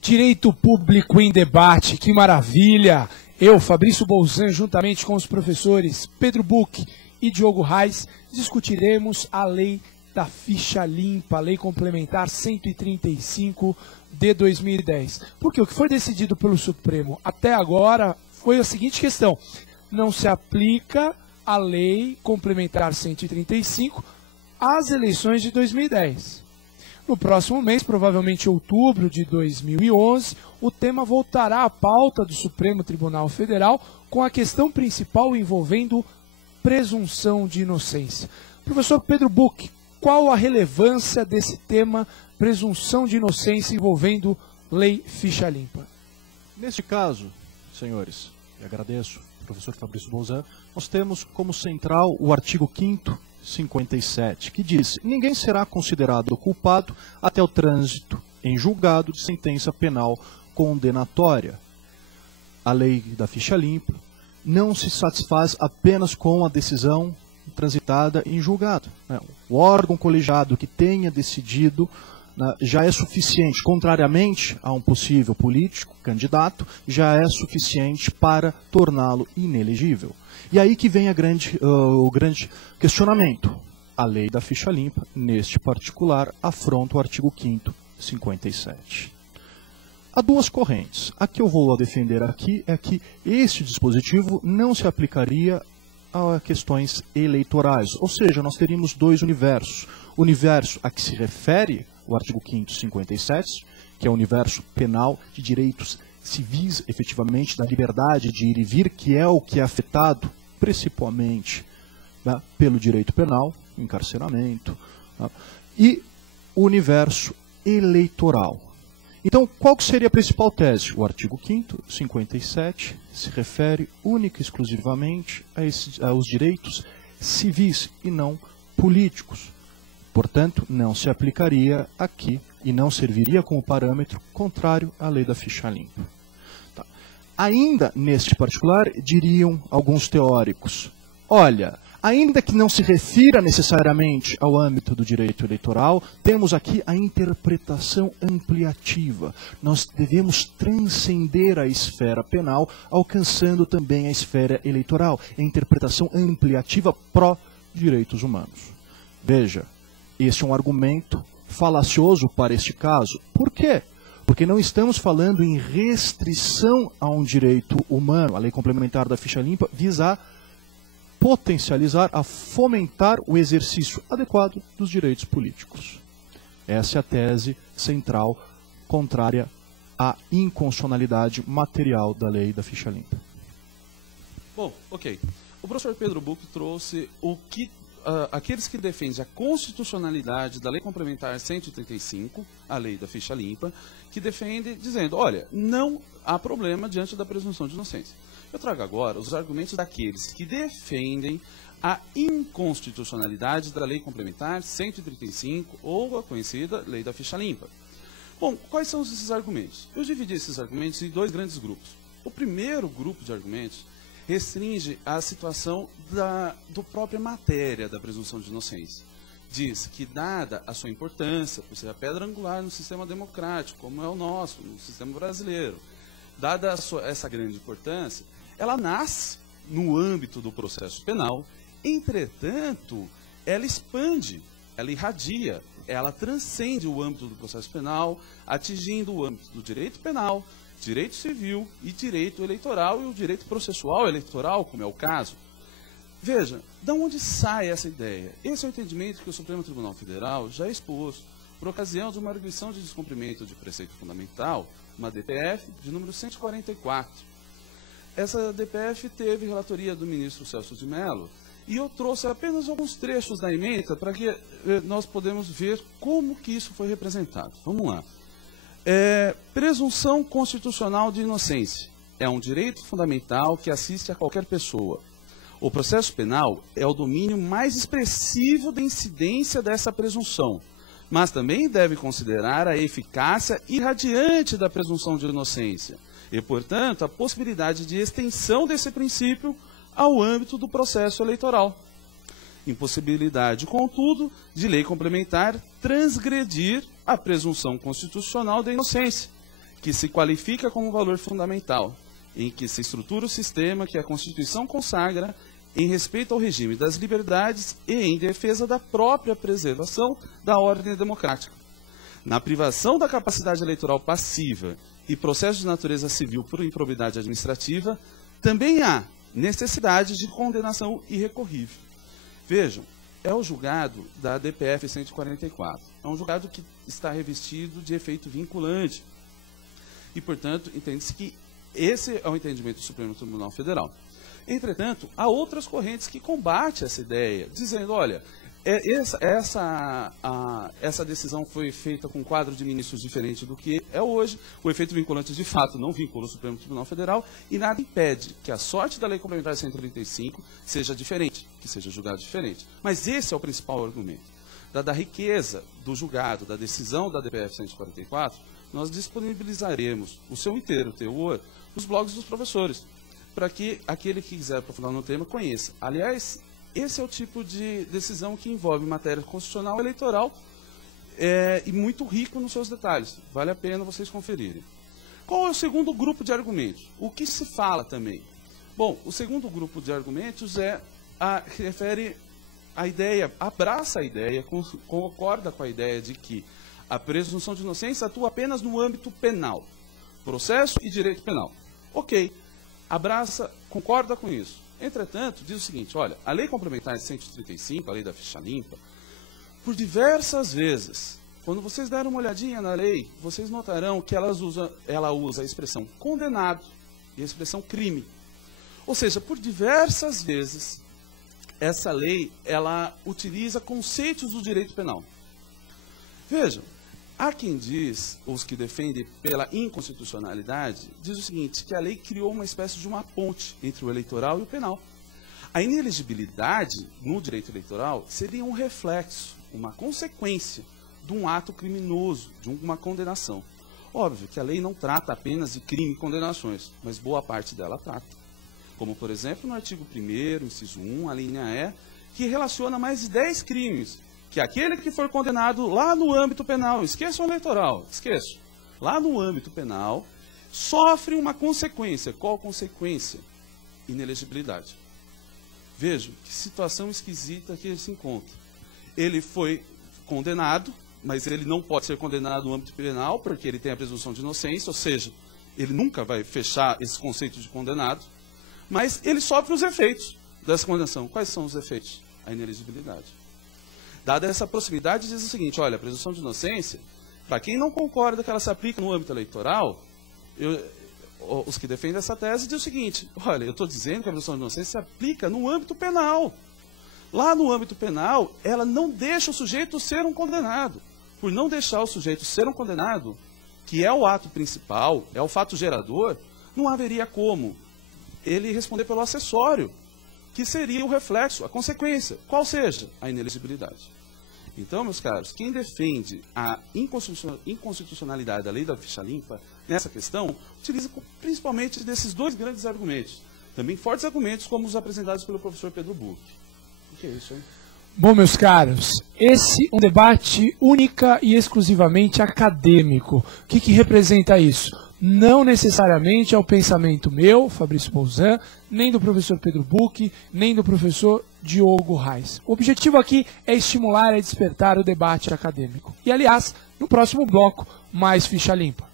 Direito Público em Debate, que maravilha! Eu, Fabrício Bolzan, juntamente com os professores Pedro Buch e Diogo Reis, discutiremos a lei da ficha limpa, a lei complementar 135 de 2010. Porque o que foi decidido pelo Supremo até agora foi a seguinte questão: não se aplica a lei complementar 135 às eleições de 2010. No próximo mês, provavelmente outubro de 2011, o tema voltará à pauta do Supremo Tribunal Federal com a questão principal envolvendo presunção de inocência. Professor Pedro Buch, qual a relevância desse tema, presunção de inocência envolvendo lei ficha limpa? Neste caso, senhores, e agradeço ao professor Fabrício Bolzan, nós temos como central o artigo 5º, 57, que diz: ninguém será considerado culpado até o trânsito em julgado de sentença penal condenatória. A lei da ficha limpa não se satisfaz apenas com a decisão transitada em julgado. O órgão colegiado que tenha decidido já é suficiente, contrariamente a um possível político, candidato, já é suficiente para torná-lo inelegível. E aí que vem o grande questionamento. A lei da ficha limpa, neste particular, afronta o artigo 5º, 57. Há duas correntes. A que eu vou defender aqui é que este dispositivo não se aplicaria a questões eleitorais. Ou seja, nós teríamos dois universos. O universo a que se refere o artigo 5º, 57, que é o universo penal de direitos civis, efetivamente, da liberdade de ir e vir, que é o que é afetado principalmente pelo direito penal, encarceramento, e o universo eleitoral. Então, qual que seria a principal tese? O artigo 5º, 57, se refere única e exclusivamente aos direitos civis e não políticos. Portanto, não se aplicaria aqui e não serviria como parâmetro contrário à lei da ficha limpa. Tá. Ainda neste particular, diriam alguns teóricos: olha, ainda que não se refira necessariamente ao âmbito do direito eleitoral, temos aqui a interpretação ampliativa. Nós devemos transcender a esfera penal, alcançando também a esfera eleitoral. A interpretação ampliativa pró-direitos humanos. Veja, este é um argumento falacioso para este caso. Por quê? Porque não estamos falando em restrição a um direito humano. A lei complementar da ficha limpa visa potencializar, a fomentar o exercício adequado dos direitos políticos. Essa é a tese central contrária à inconstitucionalidade material da lei da ficha limpa. Bom, ok. O professor Pedro Buch trouxe o que aqueles que defendem a constitucionalidade da lei complementar 135, a lei da ficha limpa, que defende dizendo, olha, não há problema diante da presunção de inocência. Eu trago agora os argumentos daqueles que defendem a inconstitucionalidade da lei complementar 135, ou a conhecida lei da ficha limpa. Bom, quais são esses argumentos? Eu dividi esses argumentos em dois grandes grupos. O primeiro grupo de argumentos restringe a situação da própria matéria da presunção de inocência. Diz que, dada a sua importância, por ser a pedra angular no sistema democrático, como é o nosso, no sistema brasileiro, dada essa grande importância, ela nasce no âmbito do processo penal, entretanto, ela expande, ela irradia, ela transcende o âmbito do processo penal, atingindo o âmbito do direito penal, direito civil e direito eleitoral e o direito processual eleitoral, como é o caso. Veja, de onde sai essa ideia? Esse é o entendimento que o Supremo Tribunal Federal já expôs por ocasião de uma arguição de descumprimento de preceito fundamental, uma DPF de número 144. Essa DPF teve relatoria do ministro Celso de Mello e eu trouxe apenas alguns trechos da ementa para que nós podemos ver como que isso foi representado. Vamos lá. Presunção constitucional de inocência é um direito fundamental que assiste a qualquer pessoa. O processo penal é o domínio mais expressivo da incidência dessa presunção, mas também deve considerar a eficácia irradiante da presunção de inocência e, portanto, a possibilidade de extensão desse princípio ao âmbito do processo eleitoral. Impossibilidade, contudo, de lei complementar transgredir a presunção constitucional da inocência, que se qualifica como valor fundamental, em que se estrutura o sistema que a Constituição consagra em respeito ao regime das liberdades e em defesa da própria preservação da ordem democrática. Na privação da capacidade eleitoral passiva e processo de natureza civil por improbidade administrativa, também há necessidade de condenação irrecorrível. Vejam, é o julgado da DPF 144. É um julgado que está revestido de efeito vinculante. E, portanto, entende-se que esse é o entendimento do Supremo Tribunal Federal. Entretanto, há outras correntes que combatem essa ideia, dizendo, olha, essa decisão foi feita com um quadro de ministros diferente do que é hoje, o efeito vinculante de fato não vincula o Supremo Tribunal Federal e nada impede que a sorte da Lei Complementar 135 seja diferente, que seja julgado diferente. Mas esse é o principal argumento. Dada a riqueza do julgado, da decisão da DPF 144, nós disponibilizaremos o seu inteiro teor nos blogs dos professores, para que aquele que quiser aprofundar no tema conheça. Aliás, esse é o tipo de decisão que envolve matéria constitucional e eleitoral e muito rico nos seus detalhes. Vale a pena vocês conferirem. Qual é o segundo grupo de argumentos? O que se fala também? Bom, o segundo grupo de argumentos refere a ideia, abraça a ideia, concorda com a ideia de que a presunção de inocência atua apenas no âmbito penal, processo e direito penal. Ok, abraça, concorda com isso. Entretanto, diz o seguinte, olha, a Lei Complementar 135, a Lei da Ficha Limpa, por diversas vezes, quando vocês deram uma olhadinha na lei, vocês notarão que ela usa a expressão condenado e a expressão crime. Ou seja, por diversas vezes, essa lei, ela utiliza conceitos do direito penal. Vejam, há quem diz, os que defendem pela inconstitucionalidade, diz o seguinte, que a lei criou uma espécie de uma ponte entre o eleitoral e o penal. A inelegibilidade no direito eleitoral seria um reflexo, uma consequência de um ato criminoso, de uma condenação. Óbvio que a lei não trata apenas de crime e condenações, mas boa parte dela trata. Como, por exemplo, no artigo 1º, inciso 1, a linha E, que relaciona mais de 10 crimes, que aquele que for condenado lá no âmbito penal, esqueça o eleitoral, esqueça, lá no âmbito penal, sofre uma consequência. Qual consequência? Inelegibilidade. Vejam que situação esquisita que ele se encontra. Ele foi condenado, mas ele não pode ser condenado no âmbito penal, porque ele tem a presunção de inocência, ou seja, ele nunca vai fechar esse conceito de condenado, mas ele sofre os efeitos dessa condenação. Quais são os efeitos? A inelegibilidade. Dada essa proximidade, diz o seguinte, olha, a presunção de inocência, para quem não concorda que ela se aplica no âmbito eleitoral, os que defendem essa tese dizem o seguinte, olha, eu estou dizendo que a presunção de inocência se aplica no âmbito penal. Lá no âmbito penal, ela não deixa o sujeito ser um condenado. Por não deixar o sujeito ser um condenado, que é o ato principal, é o fato gerador, não haveria como ele responder pelo acessório, que seria o reflexo, a consequência, qual seja a inelegibilidade. Então, meus caros, quem defende a inconstitucionalidade da Lei da Ficha Limpa, nessa questão, utiliza principalmente desses dois grandes argumentos. Também fortes argumentos, como os apresentados pelo professor Pedro Buch. O que é isso, hein? Bom, meus caros, esse é um debate única e exclusivamente acadêmico. O que representa isso? Não necessariamente é o pensamento meu, Fabrício Bolzan, nem do professor Pedro Buch, nem do professor Diogo Reis. O objetivo aqui é estimular e despertar o debate acadêmico. E, aliás, no próximo bloco, mais Ficha Limpa.